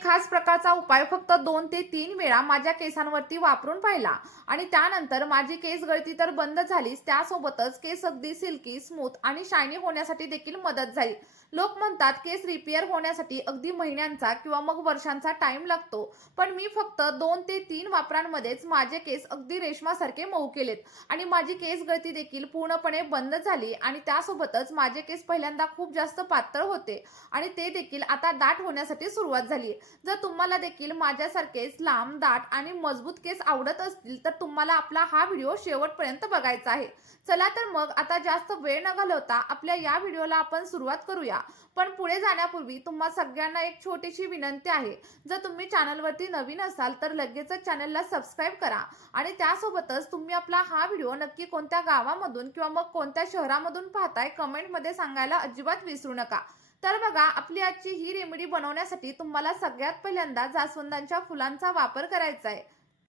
एक खास प्रकारचा उपाय फक्त 2 ते 3 वेळा माझ्या केसांवरती वापरून पाहिला आणि त्यानंतर माझी केस गळती तर बंद झालीच, त्यासोबतच केस अगदी सिल्की, स्मूथ आणि शायनी होण्यासाठी देखील मदत झाली. लोक म्हणतात केस रिपेअर होण्यासाठी अगदी महिन्यांचा किंवा मग वर्षांचा टाइम लागतो, पण मी फक्त 2 ते 3 वापरांमध्येच माझे केस अगदी रेशमासारखे मऊ केलेत आणि माझी केस गळती देखील पूर्णपणे बंद झाली आणि त्यासोबतच माझे केस पहिल्यांदा खूप जास्त पातळ होते आणि ते देखील आता दाट होण्यासाठी सुरुवात झाली. जर तुम्हाला देखील माझ्यासारखेच लांब, दाट आणि मजबूत केस आवडत असतील तर तुम्हाला आपला हा व्हिडिओ शेवटपर्यंत बघायचा आहे. चला तर मग आता जास्त वेळ न घालवता आपल्या या व्हिडिओला आपण सुरुवात करूया. पण पुढे जाण्यापूर्वी तुम्हा सगळ्यांना एक छोटीशी विनंती आहे. जर तुम्ही चॅनलवरती नवीन असाल तर लगेचच चॅनलला सबस्क्राईब करा आणि त्यासोबतच तुम्ही आपला हा व्हिडिओ नक्की कोणत्या गावामधून किंवा मग कोणत्या शहरामधून पाहताय कमेंटमध्ये सांगायला अजिबात विसरू नका. तर बघा, आपली आजची ही रेमेडी बनवण्यासाठी तुम्हाला सगळ्यात पहिल्यांदा जास्वंदाच्या फुलांचा वापर करायचा आहे.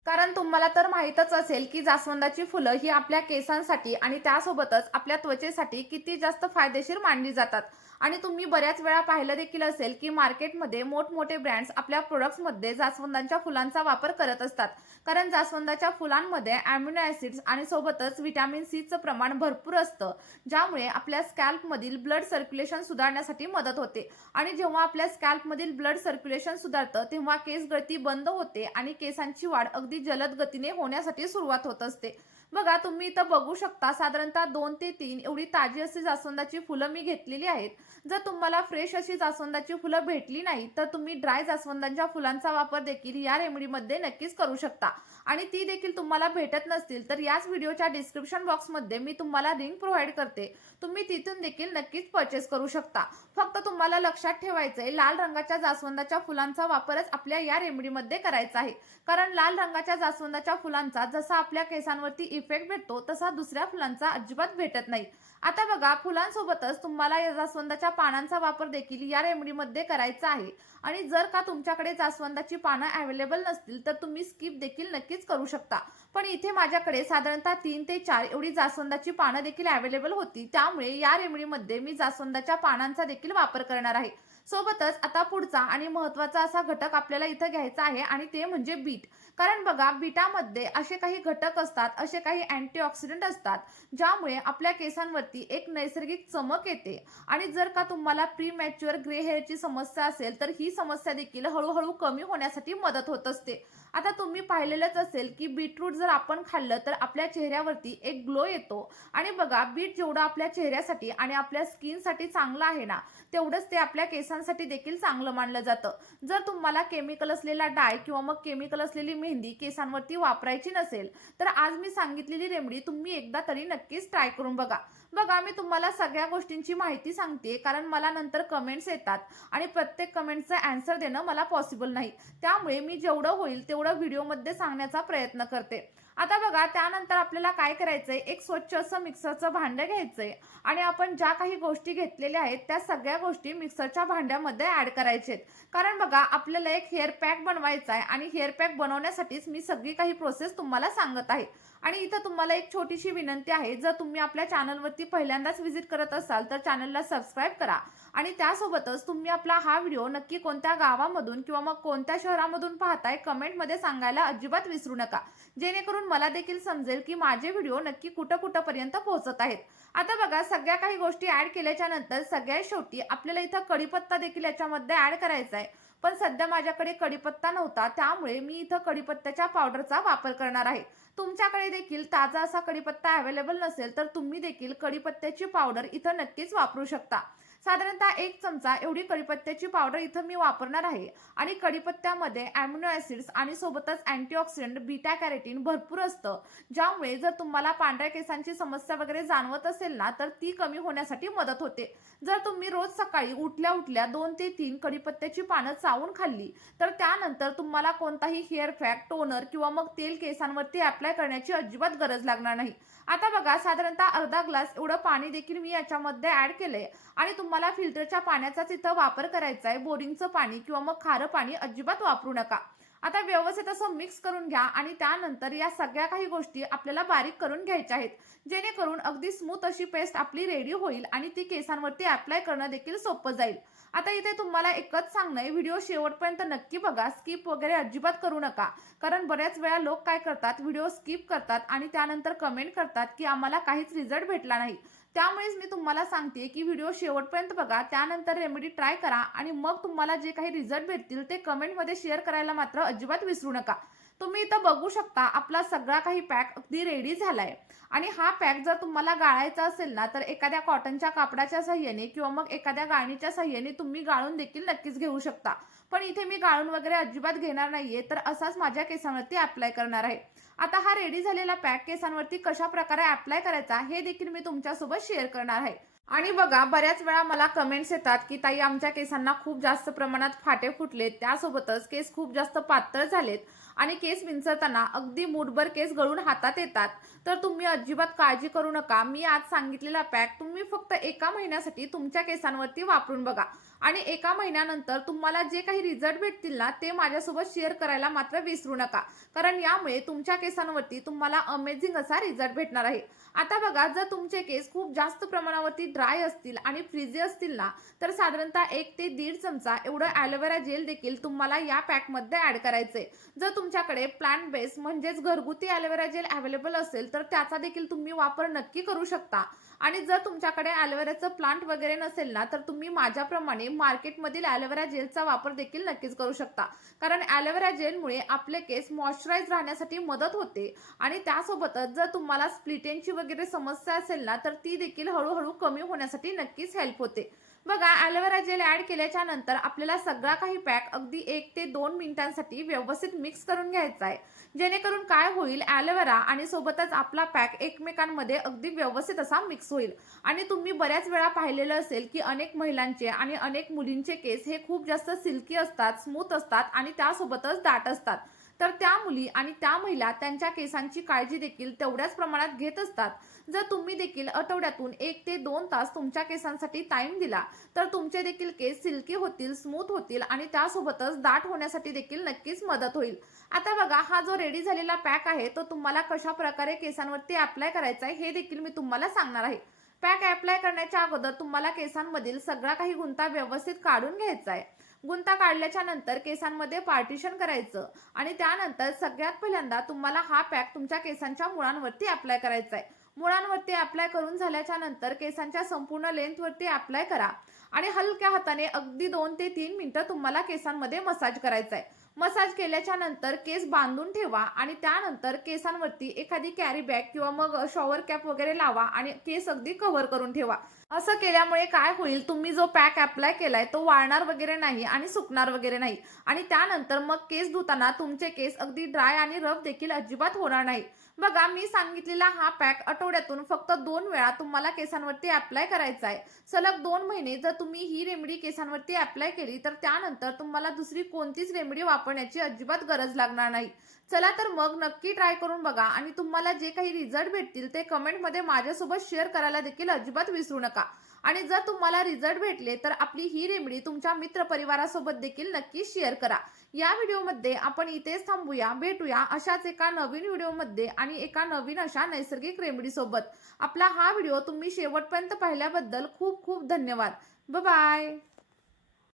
कारण तुम्हाला तर माहीतच असेल की जास्वंदाची फुलं ही आपल्या केसांसाठी आणि त्यासोबतच आपल्या त्वचेसाठी किती जास्त फायदेशीर मानली जातात. आणि तुम्ही बऱ्याच वेळा पाहिलं देखील असेल की मार्केटमध्ये मोठमोठे ब्रँड्स आपल्या प्रोडक्ट्समध्ये जास्वंदाच्या फुलांचा वापर करत असतात. कारण जास्वंदाच्या फुलांमध्ये अॅमिनो ॲसिड्स आणि सोबतच व्हिटॅमिन सीचं प्रमाण भरपूर असतं, ज्यामुळे आपल्या स्कॅल्पमधील ब्लड सर्क्युलेशन सुधारण्यासाठी मदत होते. आणि जेव्हा आपल्या स्कॅल्पमधील ब्लड सर्क्युलेशन सुधारतं तेव्हा केस गळती बंद होते आणि केसांची वाढ अगदी जलद गतीने होण्यासाठी सुरुवात होत असते. बघा, तुम्ही इथं बघू शकता साधारणतः 2 ते 3 एवढी ताजी अशी जास्वंदाची फुलं मी घेतलेली आहेत. जर तुम्हाला फ्रेश अशी जास्वंदाची फुलं भेटली नाही तर तुम्ही ड्राय जास्वंदाच्या फुलांचा वापर देखील या रेमेडीमध्ये नक्कीच करू शकता. आणि ती देखील तुम्हाला भेटत नसतील तर याच व्हिडिओच्या डिस्क्रिप्शन बॉक्समध्ये मी तुम्हाला लिंक प्रोव्हाइड करते. तुम्ही तिथून देखील नक्कीच परचेस करू शकता. फक्त तुम्हाला लक्षात ठेवायचंय, लाल रंगाच्या जास्वंदाच्या फुलांचा वापरच आपल्या या रेमेडीमध्ये करायचा आहे. कारण लाल रंगाच्या जास्वंदाच्या फुलांचा जसा आपल्या केसांवरती इफेक्ट भेटतो तसा दुसऱ्या फुलांचा अजिबात भेटत नाही. आता बघा, फुलांसोबतच तुम्हाला या जास्वंदाच्या पानांचा वापर देखील या रेमेडीमध्ये करायचा आहे. आणि जर का तुमच्याकडे जास्वंदाची पानं अवेलेबल नसतील तर तुम्ही स्किप देखील नक्कीच करू शकता. पण इथे माझ्याकडे साधारणतः 3 ते 4 एवढी जास्वंदाची पानं देखील अवेलेबल होती, त्यामुळे या रेमेडीमध्ये मी जास्वंदाच्या पानांचा देखील वापर करणार आहे. सोबतच आता पुढचा आणि महत्त्वाचा असा घटक आपल्याला इथं घ्यायचा आहे आणि ते म्हणजे बीट. कारण बघा, बीटामध्ये असे काही घटक असतात, असे काही अँटीऑक्सिडंट असतात, ज्यामुळे आपल्या केसांवरती एक नैसर्गिक चमक येते. आणि जर का तुम्हाला प्रीमॅच्युअर ग्रे हेअरची समस्या असेल तर ही समस्या देखील हळूहळू कमी होण्यासाठी मदत होत असते. आता तुम्ही पाहिलेलंच असेल की बीटरूट जर आपण खाल्लं तर आपल्या चेहऱ्यावरती एक ग्लो येतो. आणि बघा, बीट जेवढं आपल्या चेहऱ्यासाठी आणि आपल्या स्किनसाठी चांगलं आहे ना, तेवढंच ते आपल्या केसांसाठी देखील चांगलं मानलं जातं. जर तुम्हाला केमिकल असलेला डाय किंवा मग केमिकल असलेली मेहंदी केसांवरती वापरायची नसेल तर आज मी सांगितलेली रेमेडी तुम्ही एकदा तरी नक्कीच ट्राय करून बघा. बघा, मी तुम्हाला सगळ्या गोष्टींची माहिती सांगते कारण मला नंतर कमेंट्स येतात आणि प्रत्येक कमेंटचा आन्सर देणं मला पॉसिबल नाही. त्यामुळे मी जेवढं होईल तेवढं व्हिडिओमध्ये सांगण्याचा प्रयत्न करते. आता बघा, त्यानंतर आपल्याला काय करायचंय, एक स्वच्छ असं मिक्सरचं भांडं घ्यायचंय आणि आपण ज्या काही गोष्टी घेतलेल्या आहेत त्या सगळ्या गोष्टी मिक्सरच्या भांड्यामध्ये ऍड करायच्या आहेत. कारण बघा, आपल्याला एक हेअर पॅक बनवायचा आहे आणि हेअर पॅक बनवण्यासाठीच मी सगळी काही प्रोसेस तुम्हाला सांगत आहे. आणि इथं तुम्हाला एक छोटीशी विनंती आहे, जर तुम्ही आपल्या चॅनलवरती पहिल्यांदाच व्हिजिट करत असाल तर चॅनलला सबस्क्राईब करा आणि त्यासोबतच तुम्ही आपला हा व्हिडिओ नक्की कोणत्या गावामधून किंवा मग कोणत्या शहरामधून पाहताय कमेंटमध्ये सांगायला अजिबात विसरू नका, जेणेकरून मला देखील समजेल की माझे व्हिडिओ नक्की कुठपर्यंत पोहोचत आहेत. आता बघा, सगळ्या काही गोष्टी ऍड केल्याच्या नंतर सगळ्यात शेवटी आपल्याला इथं कढीपत्ता देखील याच्यामध्ये ऍड करायचा आहे. पण सध्या माझ्याकडे कढीपत्ता नव्हता, त्यामुळे मी इथं कढीपत्त्याच्या पावडरचा वापर करणार आहे. तुमच्याकडे देखील ताजा असा कढीपत्ता अवेलेबल नसेल तर तुम्ही देखील कढीपत्त्याची पावडर इथं नक्कीच वापरू शकता. साधारणतः 1 चमचा एवढी कढीपत्त्याची पावडर इथं मी वापरणार आहे. आणि कढीपत्त्यामध्ये अॅमिनो ॲसिड्स आणि सोबतच अँटीऑक्सिडंट बीटा कॅरोटीन भरपूर असतं, ज्यामुळे जर तुम्हाला पांढऱ्या केसांची समस्या वगैरे जाणवत असेल ना तर ती कमी होण्यासाठी मदत होते. जर तुम्ही रोज सकाळी उठल्या उठल्या 2 ते 3 कढीपत्त्याची पानं चावून खाल्ली तर त्यानंतर तुम्हाला कोणताही हेअर पॅक, टोनर किंवा मग तेल केसांवरती अप्लाय करण्याची अजिबात गरज लागणार नाही. आता बघा, साधारणतः अर्धा ग्लास एवढं पाणी देखील मी याच्यामध्ये ऍड केलंय आणि तुम्हाला फिल्टरच्या पाण्याचाच इथं वापर करायचा आहे. बोरिंगचं पाणी किंवा मग खारं पाणी अजिबात वापरू नका. आता व्यवस्थित असं मिक्स करून घ्या आणि त्यानंतर या सगळ्या काही गोष्टी आपल्याला बारीक करून घ्यायच्या आहेत, जेणेकरून अगदी स्मूथ अशी पेस्ट आपली रेडी होईल आणि ती केसांवरती अप्लाय करणं देखील सोपं जाईल. आता इथे तुम्हाला एकच सांगणं आहे, व्हिडिओ शेवटपर्यंत नक्की बघा, स्किप वगैरे अजिबात करू नका. कारण बऱ्याच वेळा लोक काय करतात, व्हिडिओ स्किप करतात आणि त्यानंतर कमेंट करतात, की आम्हाला काहीच रिझल्ट भेटला नाही. त्यामुळेच मी तुम्हाला सांगते, की व्हिडिओ शेवटपर्यंत बघा, त्यानंतर रेमेडी ट्राय करा आणि मग तुम्हाला जे काही रिझल्ट भेटतील ते कमेंटमध्ये शेअर करायला मात्र अजिबात विसरू नका. तुम्ही इथं बघू शकता, आपला सगळा काही पॅक अगदी रेडी झालाय आणि हा पॅक जर तुम्हाला गाळायचा असेल ना, तर एखाद्या कॉटनच्या कापडाच्या साहाय्याने किंवा मग एखाद्या गाळणीच्या साहाय्याने तुम्ही गाळून देखील नक्कीच घेऊ शकता. पण इथे मी गाळून वगैरे अजिबात घेणार नाहीये, तर असाच माझ्या केसांवरती अप्लाय करणार आहे. आता हा रेडी झालेला पॅक केसांवरती कशा प्रकारे अप्लाय करायचा हे देखील मी तुमच्यासोबत शेअर करणार आहे. आणि बघा, बऱ्याच वेळा मला कमेंट्स येतात, की ताई आमच्या केसांना खूप जास्त प्रमाणात फाटे फुटलेत, त्यासोबतच केस खूप जास्त पातळ झालेत आणि केस विंचरताना अगदी मूठभर केस गळून हातात येतात. तर तुम्ही अजिबात काळजी करू नका. मी आज सांगितलेला पॅक तुम्ही फक्त 1 महिन्यासाठी तुमच्या केसांवरती वापरून बघा आणि 1 महिन्यानंतर तुम्हाला जे काही रिझल्ट भेटतील ना, ते माझ्यासोबत शेअर करायला मात्र विसरू नका. कारण यामुळे तुमच्या केसांवरती तुम्हाला अमेझिंग असा रिझल्ट भेटणार आहे. आता बघा, जर तुमचे केस खूप जास्त प्रमाणावरती ड्राय असतील आणि फ्रिझी असतील ना, तर साधारणतः 1 ते 1.5 चमचा एवढं ॲलोवेरा जेल देखील तुम्हाला या पॅकमध्ये ॲड करायचंय. जर तुमच्याकडे प्लांट बेस म्हणजेच घरगुती ॲलोवेरा जेल अवेलेबल असेल, तर त्याचा देखील तुम्ही वापर नक्की करू शकता. आणि जर तुमच्याकडे ॲलोवेराचं प्लांट वगैरे नसेल ना, तर तुम्ही माझ्याप्रमाणे मार्केटमधील ॲलोवेरा जेलचा वापर देखील नक्कीच करू शकता. कारण ॲलोवेरा जेलमुळे आपले केस मॉइश्चराइज राहण्यासाठी मदत होते आणि त्यासोबतच जर तुम्हाला स्प्लिट एंडची वगैरे समस्या असेल ना, तर ती देखील हळूहळू कमी होण्यासाठी नक्कीच हेल्प होते. बघा, ॲलोवेरा जेल ॲड केल्याच्या नंतर आपल्याला सगळा काही पॅक अगदी 1 ते 2 मिनिटांसाठी व्यवस्थित मिक्स करून घ्यायचा आहे. जेणेकरून काय होईल, ॲलोवेरा आणि सोबतच आपला पॅक एकमेकांमध्ये अगदी व्यवस्थित असा मिक्स होईल. आणि तुम्ही बऱ्याच वेळा पाहिलेलं असेल, की अनेक महिलांचे आणि अनेक मुलींचे केस हे खूप जास्त सिल्की असतात, स्मूथ असतात आणि त्यासोबतच दाट असतात. तर त्या मुली आणि त्या महिला त्यांच्या केसांची काळजी देखील तेवढ्याच प्रमाणात घेत असतात. जर तुम्ही देखील आठवड्यातून 1 ते 2 तास तुमच्या केसांसाठी टाईम दिला, तर तुमचे देखील केस सिल्की होतील, स्मूथ होतील आणि त्यासोबतच दाट होण्यासाठी देखील नक्कीच मदत होईल. आता बघा, हा जो रेडी झालेला पॅक आहे, तो तुम्हाला कशा प्रकारे केसांवरती अप्लाय करायचा आहे हे देखील मी तुम्हाला सांगणार आहे. पॅक अप्लाय करण्याच्या अगोदर तुम्हाला केसांमधील सगळा काही गुंता व्यवस्थित काढून घ्यायचा आहे. गुंता काढल्याच्या नंतर केसांमध्ये पार्टिशन करायचं आणि त्यानंतर सगळ्यात पहिल्यांदा तुम्हाला हा पॅक तुमच्या केसांच्या मुळांवरती अप्लाय करायचा आहे. मुळांवरती अप्लाय करून झाल्याच्या नंतर केसांच्या संपूर्ण लेंथवरती अप्लाय करा आणि हलक्या हाताने अगदी 2 ते 3 मिनिटं तुम्हाला केसांमध्ये मसाज करायचा आहे. मसाज केल्याच्या नंतर केस बांधून ठेवा आणि त्यानंतर केसांवरती एखादी कॅरी बॅग किंवा मग शॉवर कॅप वगैरे लावा आणि केस अगदी कव्हर करून ठेवा. असं केल्यामुळे काय होईल, तुम्ही जो पॅक अप्लाय केलाय तो वाळणार वगैरे नाही आणि सुकणार वगैरे नाही आणि त्यानंतर मग केस धुताना तुमचे केस अगदी ड्राय आणि रफ देखील अजिबात होणार नाही. बघा, मी सांगितलेला हा पॅक आठवड्यातून फक्त 2 वेळा तुम्हाला केसांवरती अप्लाय करायचा आहे. सलग 2 महिने जर तुम्ही ही रेमेडी केसांवरती अप्लाय केली, तर त्यानंतर तुम्हाला दुसरी कोणतीच रेमेडी वापरण्याची अजिबात गरज लागणार नाही. चला तर मग नक्की ट्राय करून बघा आणि तुम्हाला जे काही रिझल्ट भेटतील ते कमेंटमध्ये माझ्यासोबत शेअर करायला देखील अजिबात विसरू नका. आणि जर तुम्हाला रिझल्ट भेटले, तर आपली ही रेमेडी तुमच्या मित्रपरिवारासोबत देखील नक्की शेअर करा. या व्हिडिओमध्ये आपण इथेच थांबूया. भेटूया अशाच एका नवीन व्हिडिओमध्ये आणि एका नवीन अशा नैसर्गिक रेमेडी सोबत. आपला हा व्हिडिओ तुम्ही शेवटपर्यंत पाहिल्याबद्दल खूप खूप धन्यवाद. Bye bye.